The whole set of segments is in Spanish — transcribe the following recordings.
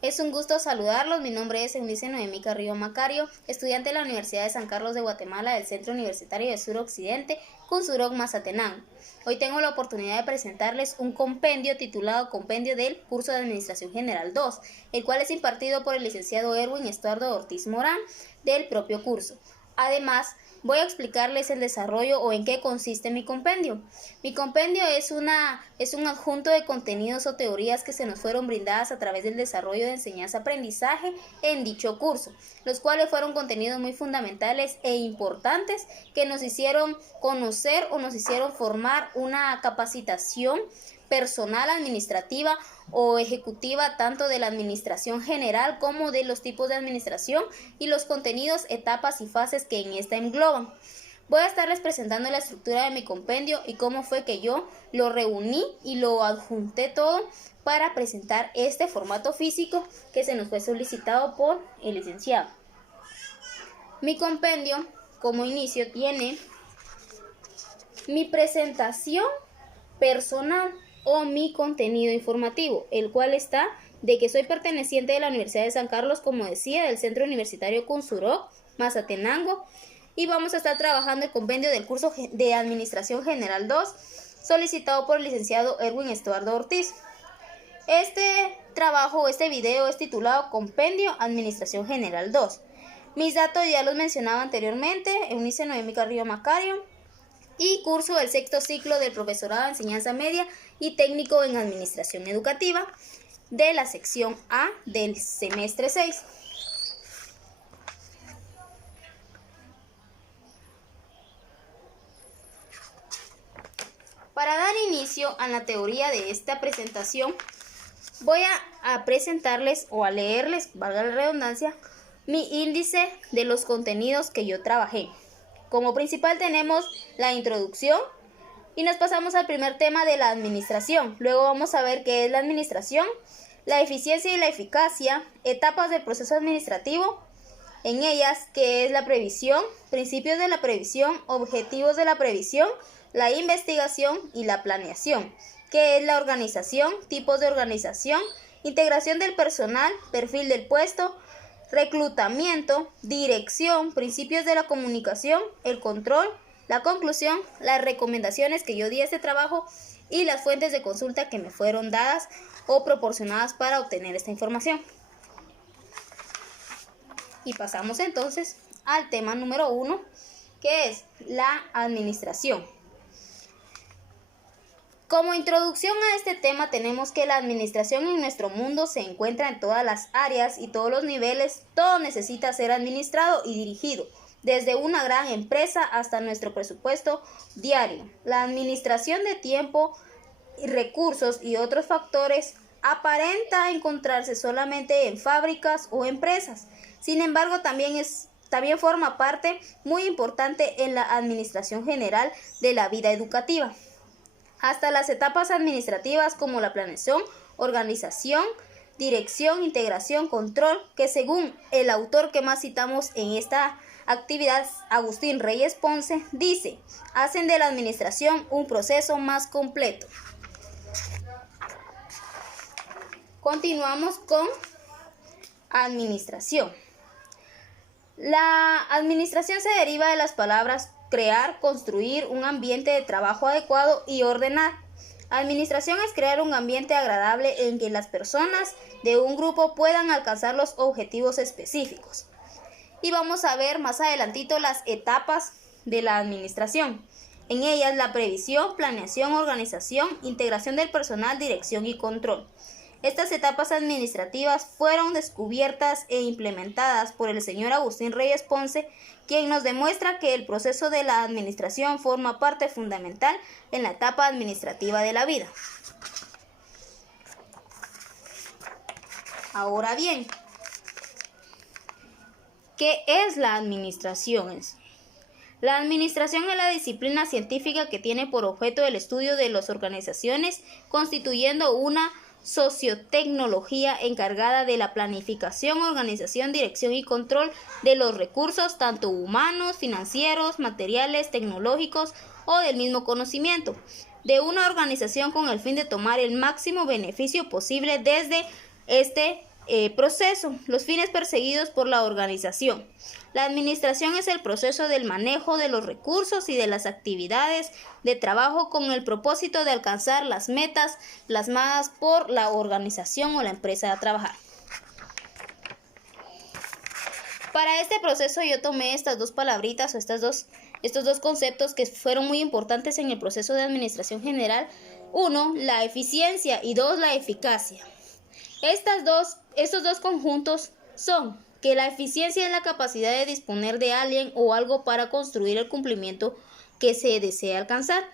Es un gusto saludarlos. Mi nombre es Eunice Noemí Carrillo Macario, estudiante de la Universidad de San Carlos de Guatemala del Centro Universitario de Suroccidente, Cunzuroc, Mazatenango. Hoy tengo la oportunidad de presentarles un compendio titulado Compendio del Curso de Administración General 2, el cual es impartido por el licenciado Erwin Estuardo Ortiz Morán del propio curso. Además, voy a explicarles el desarrollo o en qué consiste mi compendio. Mi compendio es un adjunto de contenidos o teorías que se nos fueron brindadas a través del desarrollo de enseñanza-aprendizaje en dicho curso, los cuales fueron contenidos muy fundamentales e importantes que nos hicieron conocer o nos hicieron formar una capacitación personal, administrativa o ejecutiva, tanto de la administración general como de los tipos de administración y los contenidos, etapas y fases que en esta engloban. Voy a estarles presentando la estructura de mi compendio y cómo fue que yo lo reuní y lo adjunté todo para presentar este formato físico que se nos fue solicitado por el licenciado. Mi compendio, como inicio, tiene mi presentación personal o mi contenido informativo, el cual está de que soy perteneciente de la Universidad de San Carlos, como decía, del Centro Universitario Cunzuroc, Mazatenango, y vamos a estar trabajando el compendio del curso de Administración General 2, solicitado por el licenciado Erwin Estuardo Ortiz. Este video es titulado Compendio Administración General 2. Mis datos ya los mencionaba anteriormente, Eunice Noemí Carrillo Macario, y curso del sexto ciclo del profesorado de enseñanza media y técnico en administración educativa de la sección A del semestre 6. Para dar inicio a la teoría de esta presentación, voy a presentarles o a leerles, valga la redundancia, mi índice de los contenidos que yo trabajé. Como principal tenemos la introducción y nos pasamos al primer tema de la administración. Luego vamos a ver qué es la administración, la eficiencia y la eficacia, etapas del proceso administrativo, en ellas qué es la previsión, principios de la previsión, objetivos de la previsión, la investigación y la planeación, qué es la organización, tipos de organización, integración del personal, perfil del puesto, reclutamiento, dirección, principios de la comunicación, el control, la conclusión, las recomendaciones que yo di a este trabajo y las fuentes de consulta que me fueron dadas o proporcionadas para obtener esta información. Y pasamos entonces al tema número 1, que es la administración. Como introducción a este tema tenemos que la administración en nuestro mundo se encuentra en todas las áreas y todos los niveles. Todo necesita ser administrado y dirigido, desde una gran empresa hasta nuestro presupuesto diario. La administración de tiempo, recursos y otros factores aparenta encontrarse solamente en fábricas o empresas. Sin embargo, también forma parte muy importante en la administración general de la vida educativa, hasta las etapas administrativas como la planeación, organización, dirección, integración, control, que según el autor que más citamos en esta actividad, Agustín Reyes Ponce, dice, hacen de la administración un proceso más completo. Continuamos con administración. La administración se deriva de las palabras crear, construir un ambiente de trabajo adecuado y ordenar. Administración es crear un ambiente agradable en que las personas de un grupo puedan alcanzar los objetivos específicos. Y vamos a ver más adelantito las etapas de la administración. En ellas la previsión, planeación, organización, integración del personal, dirección y control. Estas etapas administrativas fueron descubiertas e implementadas por el señor Agustín Reyes Ponce, quien nos demuestra que el proceso de la administración forma parte fundamental en la etapa administrativa de la vida. Ahora bien, ¿qué es la administración? La administración es la disciplina científica que tiene por objeto el estudio de las organizaciones, constituyendo una sociotecnología encargada de la planificación, organización, dirección y control de los recursos, tanto humanos, financieros, materiales, tecnológicos o del mismo conocimiento, de una organización con el fin de tomar el máximo beneficio posible desde este proceso, los fines perseguidos por la organización. La administración es el proceso del manejo de los recursos y de las actividades de trabajo con el propósito de alcanzar las metas plasmadas por la organización o la empresa a trabajar. Para este proceso yo tomé estas dos palabritas o estos dos conceptos que fueron muy importantes en el proceso de administración general. 1, la eficiencia y 2, la eficacia. Estos dos conjuntos son que la eficiencia es la capacidad de disponer de alguien o algo para construir el cumplimiento que se desea alcanzar.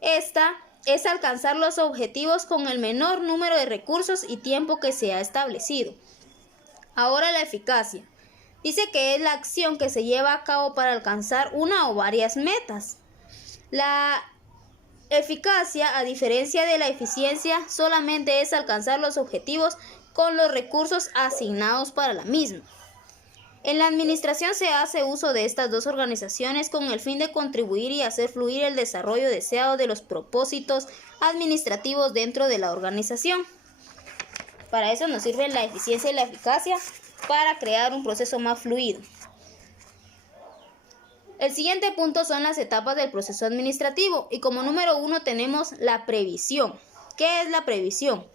Esta es alcanzar los objetivos con el menor número de recursos y tiempo que se ha establecido. Ahora la eficacia. Dice que es la acción que se lleva a cabo para alcanzar una o varias metas. La eficacia, a diferencia de la eficiencia, solamente es alcanzar los objetivos con los recursos asignados para la misma. En la administración se hace uso de estas dos organizaciones con el fin de contribuir y hacer fluir el desarrollo deseado de los propósitos administrativos dentro de la organización. Para eso nos sirven la eficiencia y la eficacia para crear un proceso más fluido. El siguiente punto son las etapas del proceso administrativo y como número 1 tenemos la previsión. ¿Qué es la previsión?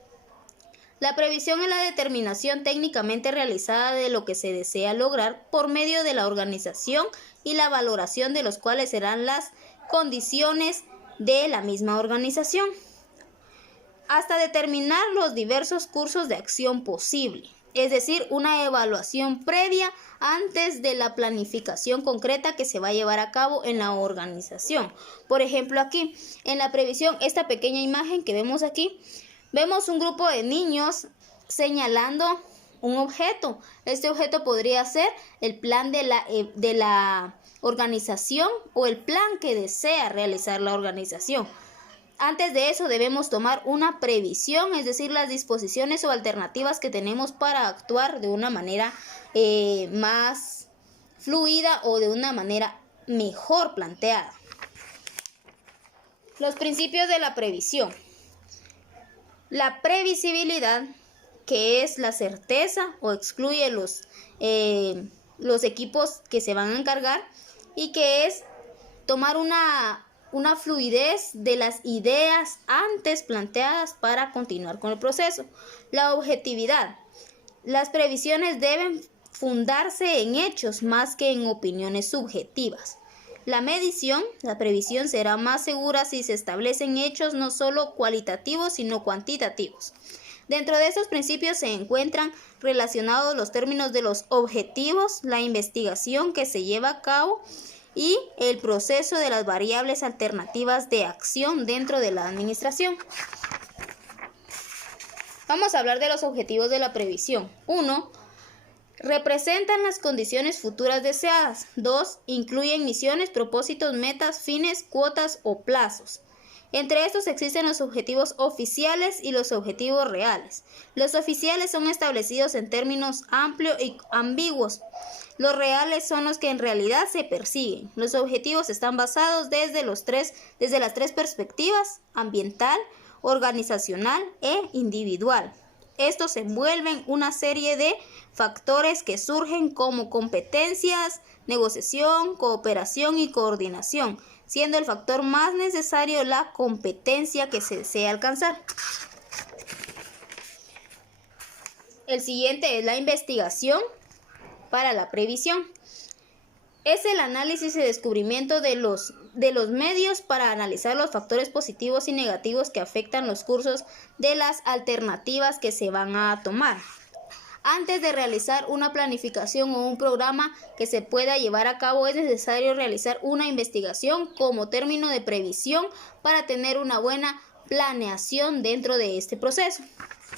La previsión es la determinación técnicamente realizada de lo que se desea lograr por medio de la organización y la valoración de los cuales serán las condiciones de la misma organización, hasta determinar los diversos cursos de acción posible, es decir, una evaluación previa antes de la planificación concreta que se va a llevar a cabo en la organización. Por ejemplo, aquí en la previsión, esta pequeña imagen que vemos aquí, vemos un grupo de niños señalando un objeto. Este objeto podría ser el plan de la organización o el plan que desea realizar la organización. Antes de eso debemos tomar una previsión, es decir, las disposiciones o alternativas que tenemos para actuar de una manera más fluida o de una manera mejor planteada. Los principios de la previsión. La previsibilidad, que es la certeza o excluye los equipos que se van a encargar, y que es tomar una fluidez de las ideas antes planteadas para continuar con el proceso. La objetividad. Las previsiones deben fundarse en hechos más que en opiniones subjetivas. La medición. La previsión será más segura si se establecen hechos no solo cualitativos sino cuantitativos. Dentro de estos principios se encuentran relacionados los términos de los objetivos, la investigación que se lleva a cabo y el proceso de las variables alternativas de acción dentro de la administración. Vamos a hablar de los objetivos de la previsión. 1. Representan las condiciones futuras deseadas. 2. Incluyen misiones, propósitos, metas, fines, cuotas o plazos. Entre estos existen los objetivos oficiales y los objetivos reales. Los oficiales son establecidos en términos amplios y ambiguos. Los reales son los que en realidad se persiguen. Los objetivos están basados desde las tres perspectivas: ambiental, organizacional e individual. Estos envuelven una serie de factores que surgen como competencias, negociación, cooperación y coordinación, siendo el factor más necesario la competencia que se desea alcanzar. El siguiente es la investigación para la previsión. Es el análisis y descubrimiento de los medios para analizar los factores positivos y negativos que afectan los cursos de las alternativas que se van a tomar. Antes de realizar una planificación o un programa que se pueda llevar a cabo, es necesario realizar una investigación como término de previsión para tener una buena planeación dentro de este proceso.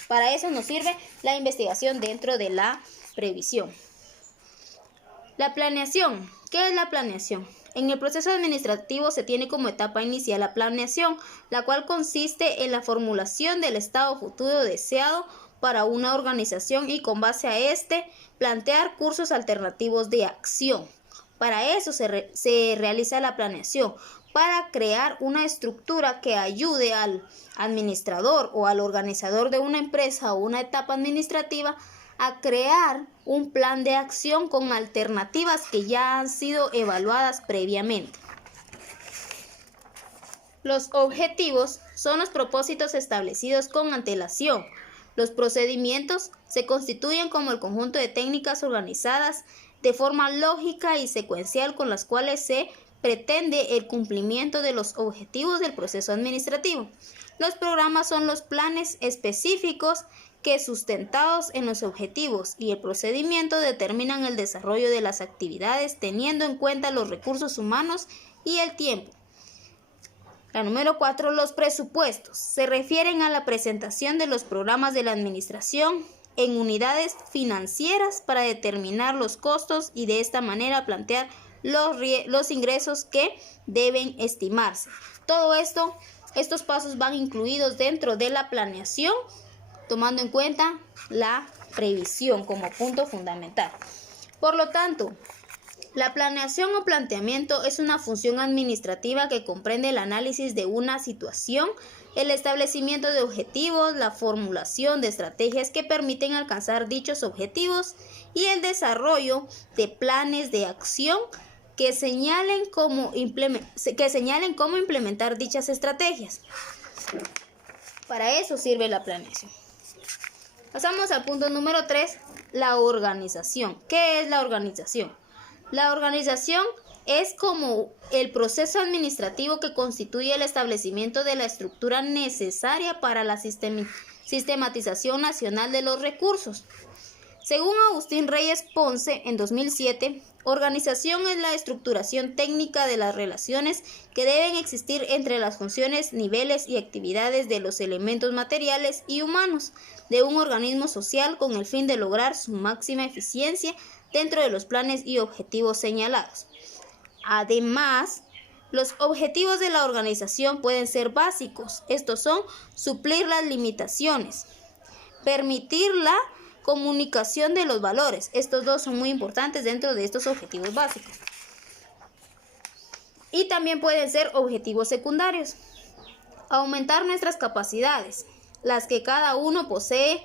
Para eso nos sirve la investigación dentro de la previsión. La planeación. ¿Qué es la planeación? En el proceso administrativo se tiene como etapa inicial la planeación, la cual consiste en la formulación del estado futuro deseado para una organización y con base a este plantear cursos alternativos de acción. Para eso se realiza la planeación, para crear una estructura que ayude al administrador o al organizador de una empresa o una etapa administrativa a crear un plan de acción con alternativas que ya han sido evaluadas previamente. Los objetivos son los propósitos establecidos con antelación. Los procedimientos se constituyen como el conjunto de técnicas organizadas de forma lógica y secuencial con las cuales se pretende el cumplimiento de los objetivos del proceso administrativo. Los programas son los planes específicos que, sustentados en los objetivos y el procedimiento, determinan el desarrollo de las actividades teniendo en cuenta los recursos humanos y el tiempo. La número 4, los presupuestos. Se refieren a la presentación de los programas de la administración en unidades financieras para determinar los costos y de esta manera plantear los ingresos que deben estimarse. Todo esto, estos pasos van incluidos dentro de la planeación, tomando en cuenta la previsión como punto fundamental. Por lo tanto, la planeación o planteamiento es una función administrativa que comprende el análisis de una situación, el establecimiento de objetivos, la formulación de estrategias que permiten alcanzar dichos objetivos y el desarrollo de planes de acción que señalen cómo implementar dichas estrategias. Para eso sirve la planeación. Pasamos al punto número 3, la organización. ¿Qué es la organización? La organización es como el proceso administrativo que constituye el establecimiento de la estructura necesaria para la sistematización nacional de los recursos. Según Agustín Reyes Ponce, en 2007, organización es la estructuración técnica de las relaciones que deben existir entre las funciones, niveles y actividades de los elementos materiales y humanos de un organismo social con el fin de lograr su máxima eficiencia dentro de los planes y objetivos señalados. Además, los objetivos de la organización pueden ser básicos. Estos son suplir las limitaciones, permitir la comunicación de los valores. Estos dos son muy importantes dentro de estos objetivos básicos. Y también pueden ser objetivos secundarios. Aumentar nuestras capacidades, las que cada uno posee,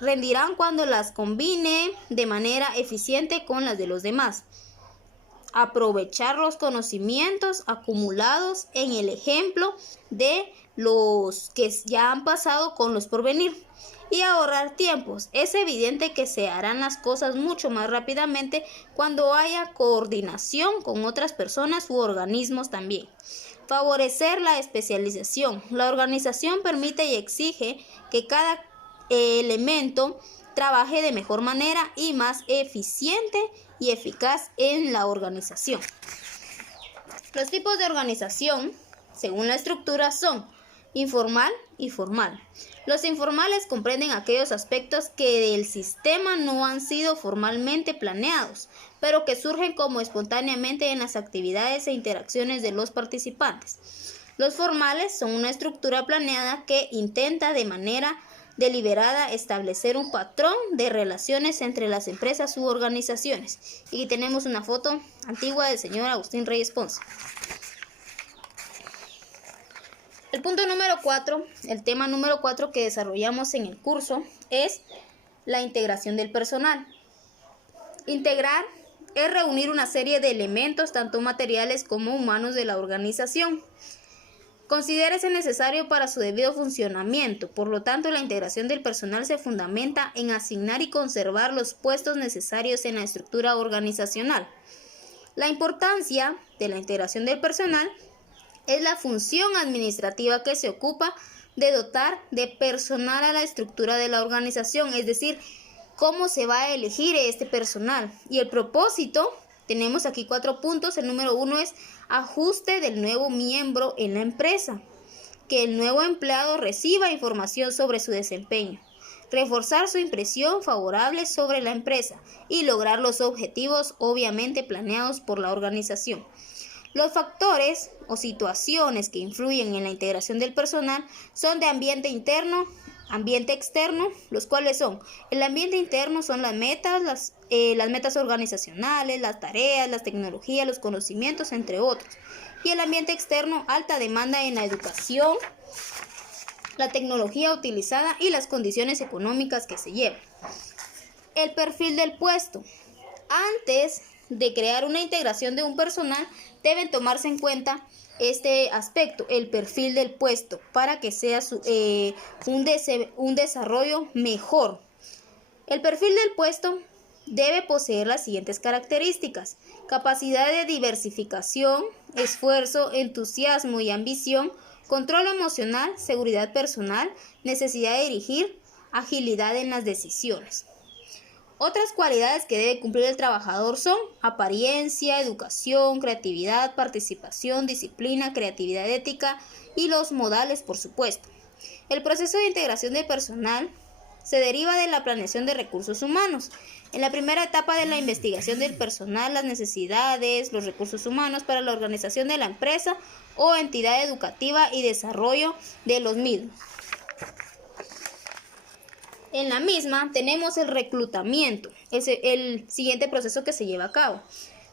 rendirán cuando las combine de manera eficiente con las de los demás. Aprovechar los conocimientos acumulados en el ejemplo de los que ya han pasado con los por venir. Y ahorrar tiempos. Es evidente que se harán las cosas mucho más rápidamente cuando haya coordinación con otras personas u organismos también. Favorecer la especialización. La organización permite y exige que cada elemento trabaje de mejor manera y más eficiente y eficaz en la organización. Los tipos de organización, según la estructura, son informal y formal. Los informales comprenden aquellos aspectos que del sistema no han sido formalmente planeados, pero que surgen como espontáneamente en las actividades e interacciones de los participantes. Los formales son una estructura planeada que intenta de manera deliberada establecer un patrón de relaciones entre las empresas u organizaciones. Y tenemos una foto antigua del señor Agustín Reyes Ponce. El punto número 4, el tema número 4 que desarrollamos en el curso es la integración del personal. Integrar es reunir una serie de elementos, tanto materiales como humanos, de la organización. Considérese necesario para su debido funcionamiento. Por lo tanto, la integración del personal se fundamenta en asignar y conservar los puestos necesarios en la estructura organizacional. La importancia de la integración del personal es la función administrativa que se ocupa de dotar de personal a la estructura de la organización, es decir, cómo se va a elegir este personal. Y el propósito, tenemos aquí 4 puntos. El número 1 es ajuste del nuevo miembro en la empresa, que el nuevo empleado reciba información sobre su desempeño, reforzar su impresión favorable sobre la empresa y lograr los objetivos obviamente planeados por la organización. Los factores o situaciones que influyen en la integración del personal son de ambiente interno, ambiente externo, los cuales son: el ambiente interno son las metas organizacionales, las tareas, las tecnologías, los conocimientos, entre otros. Y el ambiente externo, alta demanda en la educación, la tecnología utilizada y las condiciones económicas que se llevan. El perfil del puesto. Antes de crear una integración de un personal, deben tomarse en cuenta este aspecto, el perfil del puesto, para que sea un desarrollo mejor. El perfil del puesto debe poseer las siguientes características: capacidad de diversificación, esfuerzo, entusiasmo y ambición, control emocional, seguridad personal, necesidad de dirigir, agilidad en las decisiones. Otras cualidades que debe cumplir el trabajador son apariencia, educación, creatividad, participación, disciplina, creatividad ética y los modales, por supuesto. El proceso de integración del personal se deriva de la planeación de recursos humanos. En la primera etapa de la investigación del personal, las necesidades, los recursos humanos para la organización de la empresa o entidad educativa y desarrollo de los mismos. En la misma tenemos el reclutamiento, es el siguiente proceso que se lleva a cabo.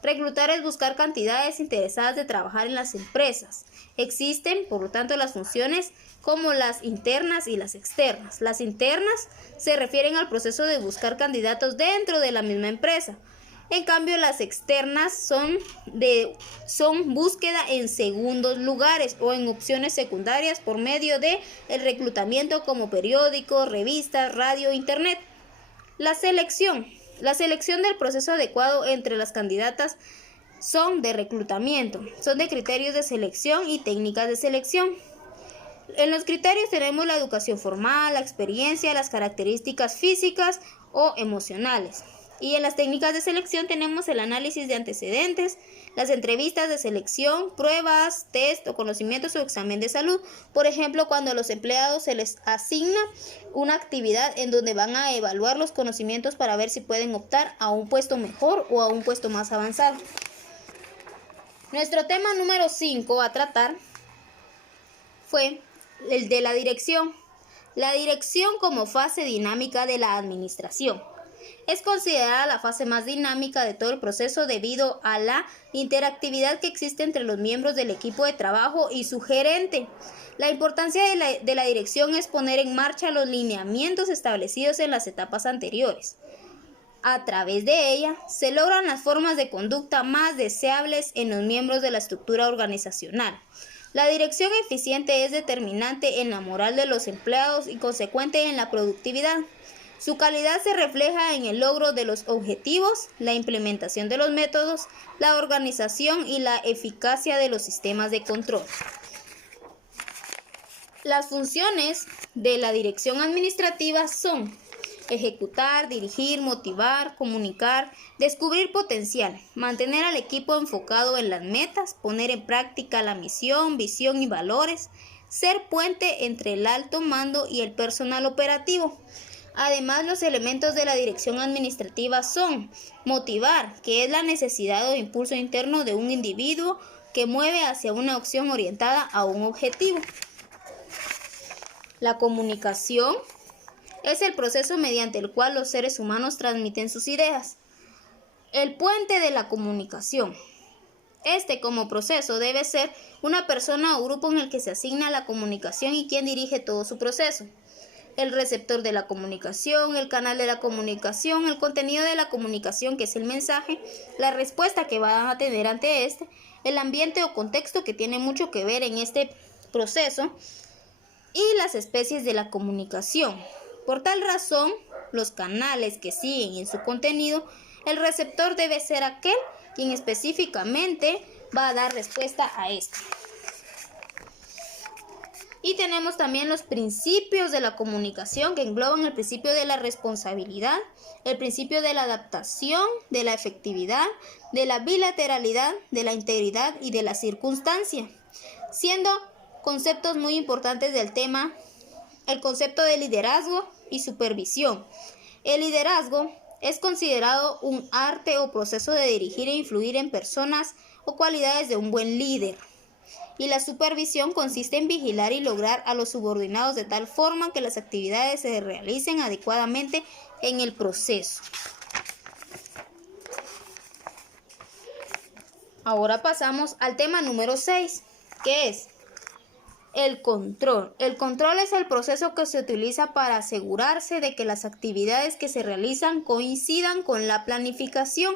Reclutar es buscar cantidades interesadas de trabajar en las empresas. Existen, por lo tanto, las funciones como las internas y las externas. Las internas se refieren al proceso de buscar candidatos dentro de la misma empresa. En cambio, las externas son búsqueda en segundos lugares o en opciones secundarias por medio de el reclutamiento como periódicos, revistas, radio, internet. La selección del proceso adecuado entre las candidatas son de reclutamiento, son de criterios de selección y técnicas de selección. En los criterios tenemos la educación formal, la experiencia, las características físicas o emocionales. Y en las técnicas de selección tenemos el análisis de antecedentes, las entrevistas de selección, pruebas, test o conocimientos o examen de salud. Por ejemplo, cuando a los empleados se les asigna una actividad en donde van a evaluar los conocimientos para ver si pueden optar a un puesto mejor o a un puesto más avanzado. Nuestro tema número 5 a tratar fue el de la dirección. La dirección como fase dinámica de la administración. Es considerada la fase más dinámica de todo el proceso debido a la interactividad que existe entre los miembros del equipo de trabajo y su gerente. La importancia de la dirección es poner en marcha los lineamientos establecidos en las etapas anteriores. A través de ella se logran las formas de conducta más deseables en los miembros de la estructura organizacional. La dirección eficiente es determinante en la moral de los empleados y consecuente en la productividad. Su calidad se refleja en el logro de los objetivos, la implementación de los métodos, la organización y la eficacia de los sistemas de control. Las funciones de la dirección administrativa son ejecutar, dirigir, motivar, comunicar, descubrir potencial, mantener al equipo enfocado en las metas, poner en práctica la misión, visión y valores, ser puente entre el alto mando y el personal operativo. Además, los elementos de la dirección administrativa son motivar, que es la necesidad o impulso interno de un individuo que mueve hacia una acción orientada a un objetivo. La comunicación es el proceso mediante el cual los seres humanos transmiten sus ideas. El puente de la comunicación. Este como proceso debe ser una persona o grupo en el que se asigna la comunicación y quien dirige todo su proceso. El receptor de la comunicación, el canal de la comunicación, el contenido de la comunicación, que es el mensaje, la respuesta que van a tener ante este, el ambiente o contexto que tiene mucho que ver en este proceso y las especies de la comunicación. Por tal razón, los canales que siguen en su contenido, el receptor debe ser aquel quien específicamente va a dar respuesta a esto. Y tenemos también los principios de la comunicación que engloban el principio de la responsabilidad, el principio de la adaptación, de la efectividad, de la bilateralidad, de la integridad y de la circunstancia, siendo conceptos muy importantes del tema el concepto de liderazgo y supervisión. El liderazgo es considerado un arte o proceso de dirigir e influir en personas o cualidades de un buen líder. Y la supervisión consiste en vigilar y lograr a los subordinados de tal forma que las actividades se realicen adecuadamente en el proceso. Ahora pasamos al tema número 6, que es El control. El control es el proceso que se utiliza para asegurarse de que las actividades que se realizan coincidan con la planificación.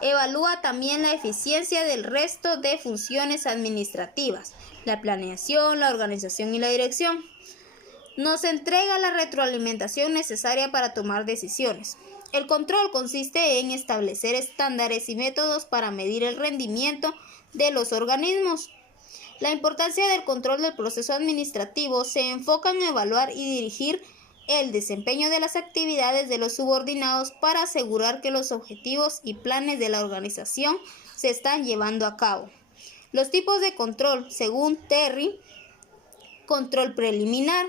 Evalúa también la eficiencia del resto de funciones administrativas, la planeación, la organización y la dirección. Nos entrega la retroalimentación necesaria para tomar decisiones. El control consiste en establecer estándares y métodos para medir el rendimiento de los organismos. La importancia del control del proceso administrativo se enfoca en evaluar y dirigir el desempeño de las actividades de los subordinados para asegurar que los objetivos y planes de la organización se están llevando a cabo. Los tipos de control, según Terry, control preliminar.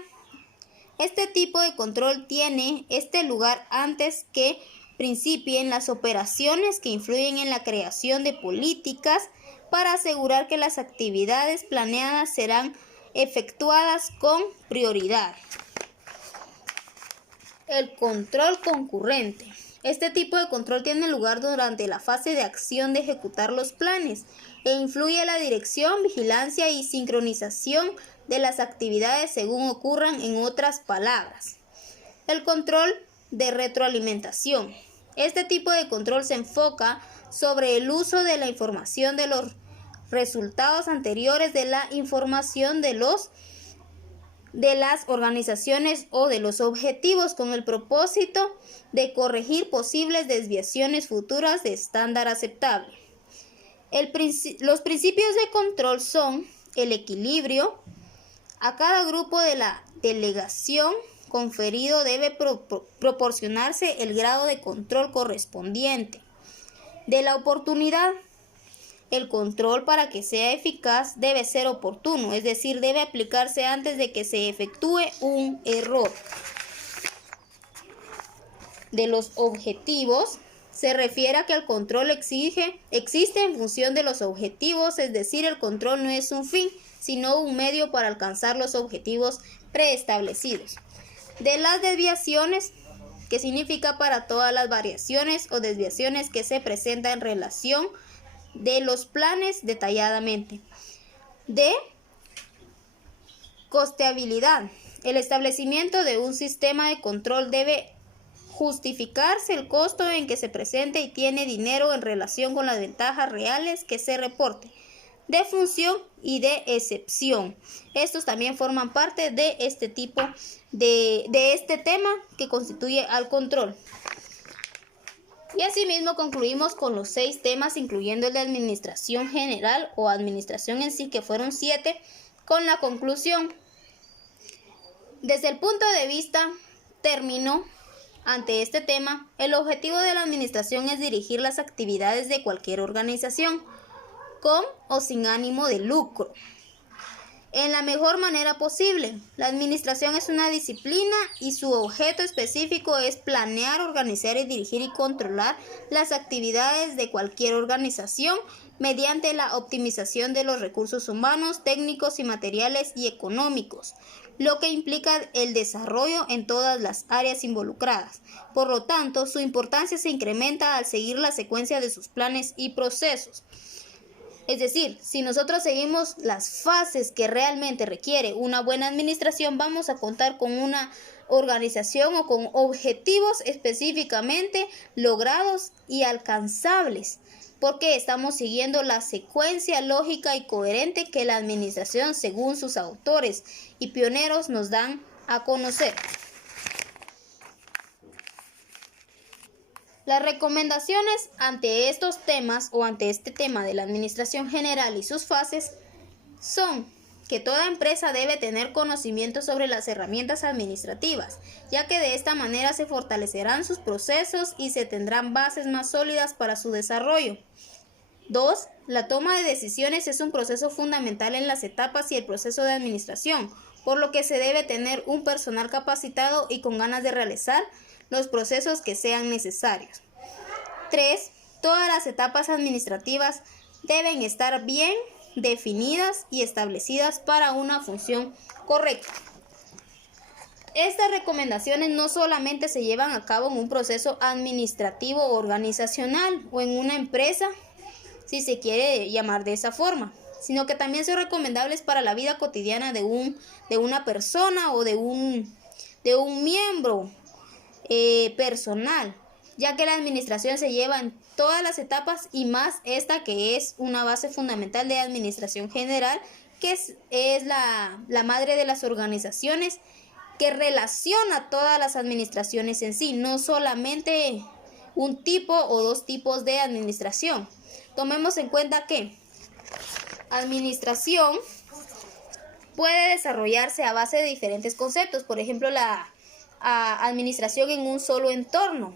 Este tipo de control tiene lugar antes que principien las operaciones que influyen en la creación de políticas para asegurar que las actividades planeadas serán efectuadas con prioridad. El control concurrente. Este tipo de control tiene lugar durante la fase de acción de ejecutar los planes e influye en la dirección, vigilancia y sincronización de las actividades según ocurran, en otras palabras. El control de retroalimentación. Este tipo de control se enfoca sobre el uso de la información de los resultados anteriores de la información de las organizaciones o de los objetivos con el propósito de corregir posibles desviaciones futuras de estándar aceptable. Los principios de control son el equilibrio. A cada grupo de la delegación conferido debe proporcionarse el grado de control correspondiente. De la oportunidad. El control, para que sea eficaz, debe ser oportuno, es decir, debe aplicarse antes de que se efectúe un error. De los objetivos, se refiere a que el control existe en función de los objetivos, es decir, el control no es un fin, sino un medio para alcanzar los objetivos preestablecidos. De las desviaciones, que significa para todas las variaciones o desviaciones que se presentan en relación de los planes detalladamente. De costeabilidad. El establecimiento de un sistema de control debe justificarse el costo en que se presente y tiene dinero en relación con las ventajas reales que se reporte. De función y de excepción. Estos también forman parte de este tipo de este tema que constituye al control. Y asimismo concluimos con los 6 temas, incluyendo el de administración general o administración en sí, que fueron 7, con la conclusión. Desde el punto de vista término, ante este tema, el objetivo de la administración es dirigir las actividades de cualquier organización, con o sin ánimo de lucro, en la mejor manera posible. La administración es una disciplina y su objeto específico es planear, organizar y dirigir y controlar las actividades de cualquier organización mediante la optimización de los recursos humanos, técnicos y materiales y económicos, lo que implica el desarrollo en todas las áreas involucradas. Por lo tanto, su importancia se incrementa al seguir la secuencia de sus planes y procesos. Es decir, si nosotros seguimos las fases que realmente requiere una buena administración, vamos a contar con una organización o con objetivos específicamente logrados y alcanzables, porque estamos siguiendo la secuencia lógica y coherente que la administración, según sus autores y pioneros, nos dan a conocer. Las recomendaciones ante estos temas o ante este tema de la administración general y sus fases son que toda empresa debe tener conocimiento sobre las herramientas administrativas, ya que de esta manera se fortalecerán sus procesos y se tendrán bases más sólidas para su desarrollo. 2. La toma de decisiones es un proceso fundamental en las etapas y el proceso de administración, por lo que se debe tener un personal capacitado y con ganas de realizar los procesos que sean necesarios. 3. Todas las etapas administrativas deben estar bien definidas y establecidas para una función correcta. Estas recomendaciones no solamente se llevan a cabo en un proceso administrativo o organizacional o en una empresa, si se quiere llamar de esa forma, sino que también son recomendables para la vida cotidiana de una persona o de un miembro personal, ya que la administración se lleva en todas las etapas y más esta que es una base fundamental de administración general, que es la madre de las organizaciones, que relaciona todas las administraciones en sí, no solamente un tipo o dos tipos de administración. Tomemos en cuenta que administración puede desarrollarse a base de diferentes conceptos, por ejemplo, la administración en un solo entorno.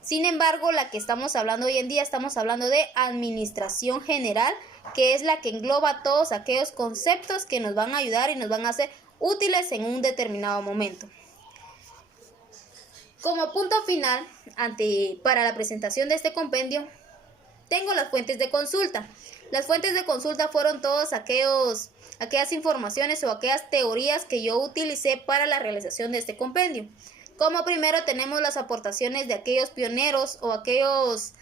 Sin embargo, la que estamos hablando hoy en día, estamos hablando de administración general, que es la que engloba todos aquellos conceptos que nos van a ayudar y nos van a hacer útiles en un determinado momento. Como punto final, para la presentación de este compendio, tengo las fuentes de consulta. Las fuentes de consulta fueron todas aquellas informaciones o aquellas teorías que yo utilicé para la realización de este compendio. Como primero tenemos las aportaciones de aquellos pioneros o aquellas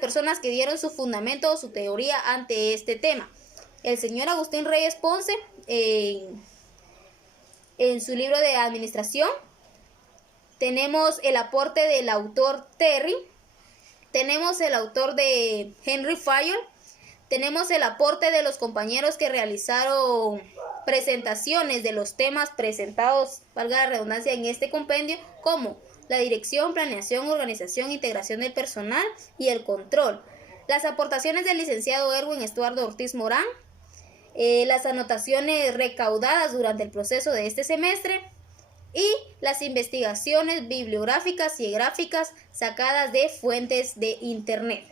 personas que dieron su fundamento o su teoría ante este tema. El señor Agustín Reyes Ponce, en su libro de administración, tenemos el aporte del autor Terry, tenemos el autor de Henry Fayol, tenemos el aporte de los compañeros que realizaron presentaciones de los temas presentados, valga la redundancia, en este compendio, como la dirección, planeación, organización, integración del personal y el control. Las aportaciones del licenciado Erwin Estuardo Ortiz Morán, las anotaciones recaudadas durante el proceso de este semestre y las investigaciones bibliográficas y gráficas sacadas de fuentes de internet.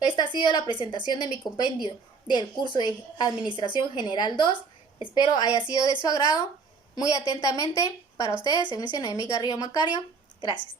Esta ha sido la presentación de mi compendio del curso de Administración General 2. Espero haya sido de su agrado. Muy atentamente para ustedes, Eunice Noemí Garrido Macario. Gracias.